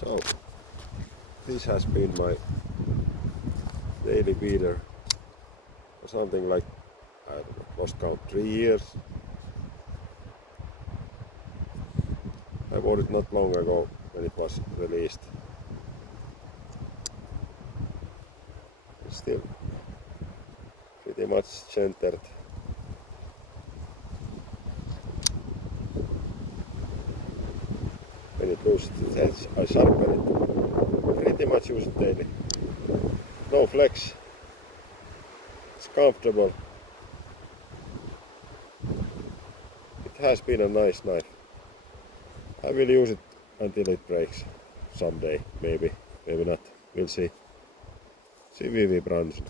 So this has been my daily beater for something like, I don't know, lost count, 3 years. I bought it not long ago when it was released. It's still pretty much centered. When it loses its edge, I sharpen it. Pretty much use it daily. No flex. It's comfortable. It has been a nice knife. I will use it until it breaks someday, maybe not. We'll see. CVV Branson.